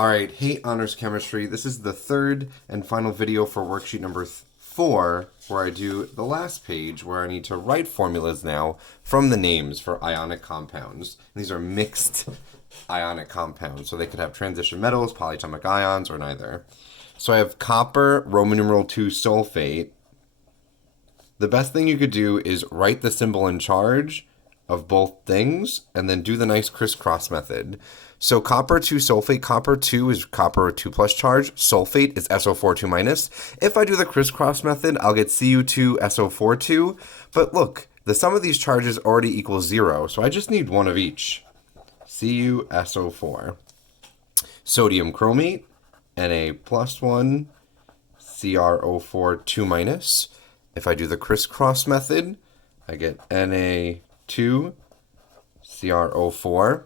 Alright, hey Honors Chemistry, this is the third and final video for worksheet number 4, where I do the last page where I need to write formulas now from the names for ionic compounds. These are mixed ionic compounds, so they could have transition metals, polyatomic ions, or neither. So I have copper, Roman numeral 2 sulfate. The best thing you could do is write the symbol in charge of both things and then do the nice crisscross method. So copper 2 sulfate, copper 2 is copper 2 plus charge, sulfate is SO4 2 minus. If I do the crisscross method, I'll get Cu2 SO4 2, but look, the sum of these charges already equals 0, so I just need one of each. Cu SO4. Sodium chromate, Na plus 1, CrO4 2 minus. If I do the crisscross method, I get Na2 CrO4.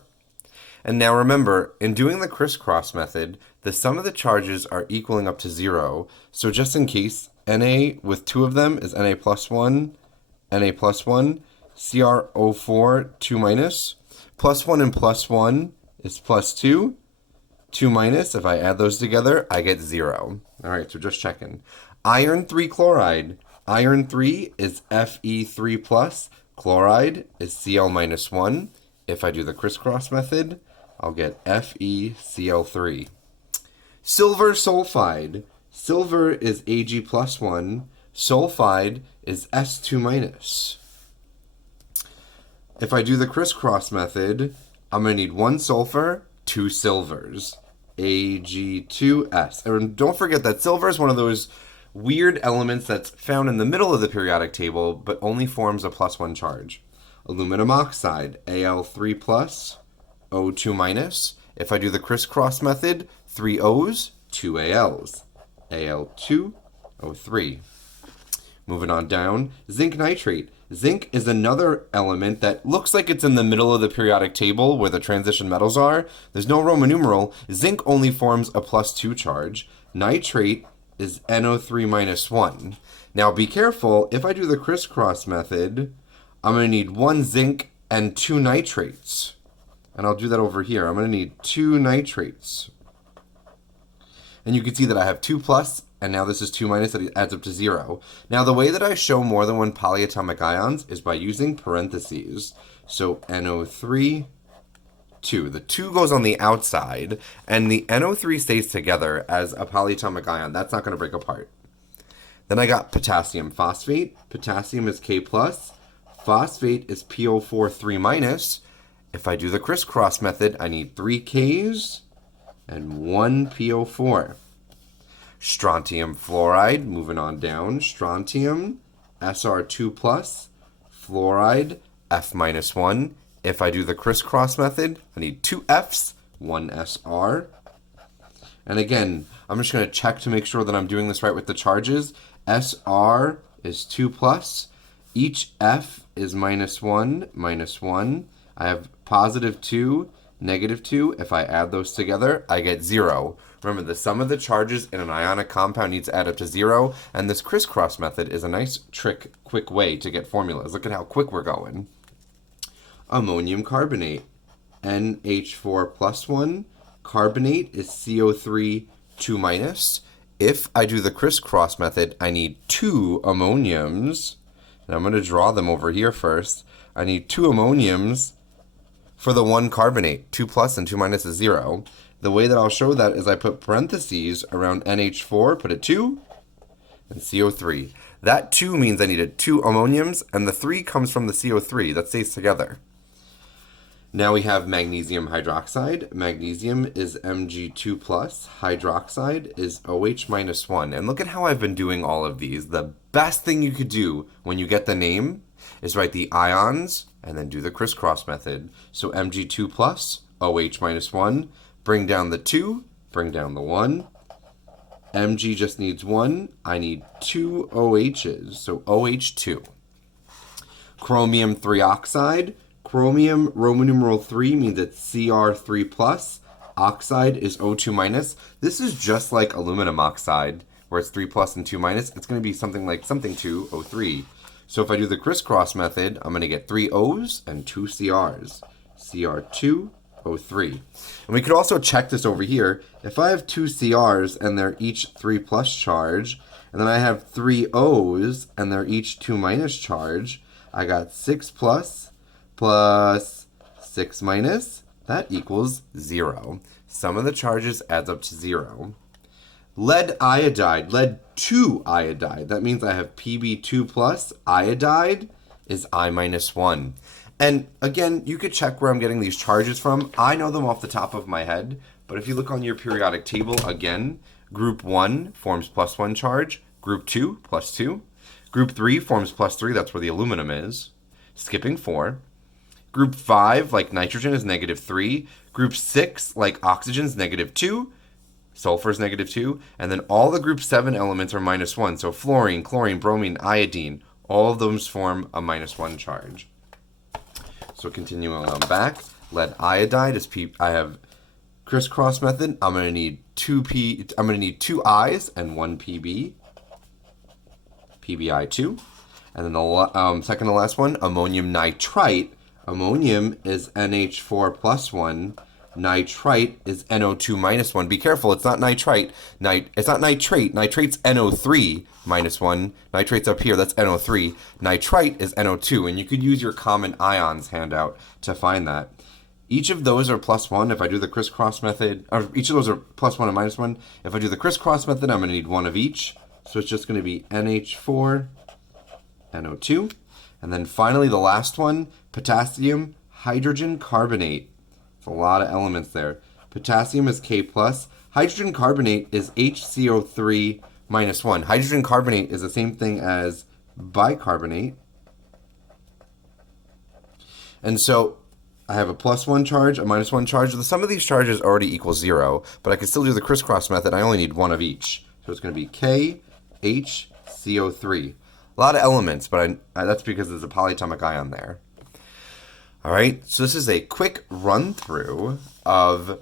And now remember, in doing the crisscross method, the sum of the charges are equaling up to 0. So just in case, Na with 2 of them is Na plus 1, CrO4 2 minus. Plus 1 and plus 1 is plus 2. 2 minus, if I add those together, I get 0. Alright, so just checking. Iron 3 chloride. Iron 3 is Fe3 plus. Chloride is Cl minus 1. If I do the crisscross method, I'll get FeCl3. Silver sulfide. Silver is Ag plus 1. Sulfide is S2 minus. If I do the crisscross method, I'm going to need 1 sulfur, 2 silvers. Ag2S. And don't forget that silver is one of those weird elements that's found in the middle of the periodic table, but only forms a plus 1 charge. Aluminum oxide, Al3 plus, O2 minus. If I do the crisscross method, 3 O's, 2 Als. Al2, O3. Moving on down, zinc nitrate. Zinc is another element that looks like it's in the middle of the periodic table where the transition metals are. There's no Roman numeral. Zinc only forms a plus 2 charge. Nitrate is NO3 minus 1. Now be careful, if I do the crisscross method, I'm going to need 1 zinc and 2 nitrates. And I'll do that over here. I'm going to need 2 nitrates. And you can see that I have 2 plus, and now this is 2 minus, that adds up to 0. Now the way that I show more than one polyatomic ions is by using parentheses. So NO3, 2. The 2 goes on the outside, and the NO3 stays together as a polyatomic ion. That's not going to break apart. Then I got potassium phosphate. Potassium is K+. Phosphate is PO4 3 minus. If I do the crisscross method, I need 3 Ks and 1 PO4. Strontium fluoride, moving on down. Strontium, Sr2+, fluoride, F minus 1. If I do the crisscross method, I need 2 Fs, 1 Sr. And again, I'm just going to check to make sure that I'm doing this right with the charges. Sr is 2 plus. Each F is minus 1, minus 1. I have positive 2, negative 2. If I add those together, I get 0. Remember, the sum of the charges in an ionic compound needs to add up to 0, and this crisscross method is a nice trick, quick way to get formulas. Look at how quick we're going. Ammonium carbonate, NH4 plus 1. Carbonate is CO3 2 minus. If I do the crisscross method, I need 2 ammoniums. And I'm going to draw them over here first. I need 2 ammoniums for the 1 carbonate. 2 plus and 2 minus is 0. The way that I'll show that is I put parentheses around NH4, put a 2, and CO3. That 2 means I needed 2 ammoniums, and the 3 comes from the CO3. That stays together. Now we have magnesium hydroxide. Magnesium is Mg2+, hydroxide is OH minus 1. And look at how I've been doing all of these. The best thing you could do when you get the name is write the ions and then do the crisscross method. So Mg2+, OH minus 1, bring down the 2, bring down the 1. Mg just needs 1. I need 2 OHs, so OH2. Chromium 3 oxide. Chromium, Roman numeral 3 means it's Cr3 plus. Oxide is O2 minus. This is just like aluminum oxide, where it's 3 plus and 2 minus. It's going to be something like something 2, O3. So if I do the crisscross method, I'm going to get 3 O's and 2 Crs. Cr2, O3. And we could also check this over here. If I have 2 Crs and they're each 3 plus charge, and then I have 3 Os and they're each 2 minus charge, I got 6 plus 6 minus, that equals 0. Sum of the charges adds up to 0. Lead iodide, lead 2 iodide. That means I have Pb2 plus. Iodide is I minus 1. And again, you could check where I'm getting these charges from. I know them off the top of my head, but if you look on your periodic table, again, group 1 forms plus 1 charge, group 2 plus 2, group 3 forms plus 3, that's where the aluminum is, skipping 4. Group 5, like nitrogen, is negative 3. Group 6, like oxygen, is negative 2. Sulfur is negative 2. And then all the group 7 elements are minus 1. So fluorine, chlorine, bromine, iodine, all of those form a minus 1 charge. So continuing on back, lead iodide is I have crisscross method. I'm going to need 2 I's and 1 PB. PBI2. And then the second to last one, ammonium nitrite. Ammonium is NH4 plus 1. Nitrite is NO2 minus 1. Be careful, it's not nitrite. It's not nitrate. Nitrate's NO3 minus 1. Nitrate's up here, that's NO3. Nitrite is NO2, and you could use your common ions handout to find that. Each of those are plus 1 if I do the crisscross method, or each of those are plus 1 and minus 1. If I do the crisscross method, I'm going to need 1 of each. So it's just going to be NH4, NO2. And then finally, the last one, potassium hydrogen carbonate. It's a lot of elements there. Potassium is K+. Hydrogen carbonate is HCO3 minus 1. Hydrogen carbonate is the same thing as bicarbonate. And so I have a plus 1 charge, a minus 1 charge. The sum of these charges already equals 0, but I can still do the crisscross method. I only need 1 of each. So it's going to be KHCO3. A lot of elements, but that's because there's a polyatomic ion there. All right, so this is a quick run through of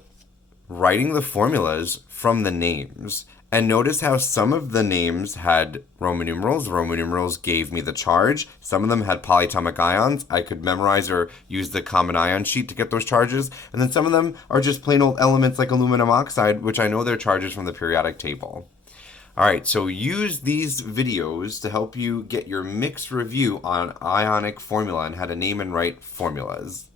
writing the formulas from the names. And notice how some of the names had Roman numerals. The Roman numerals gave me the charge. Some of them had polyatomic ions. I could memorize or use the common ion sheet to get those charges. And then some of them are just plain old elements like aluminum oxide, which I know their charges from the periodic table. All right, so use these videos to help you get your mixed review on ionic formula and how to name and write formulas.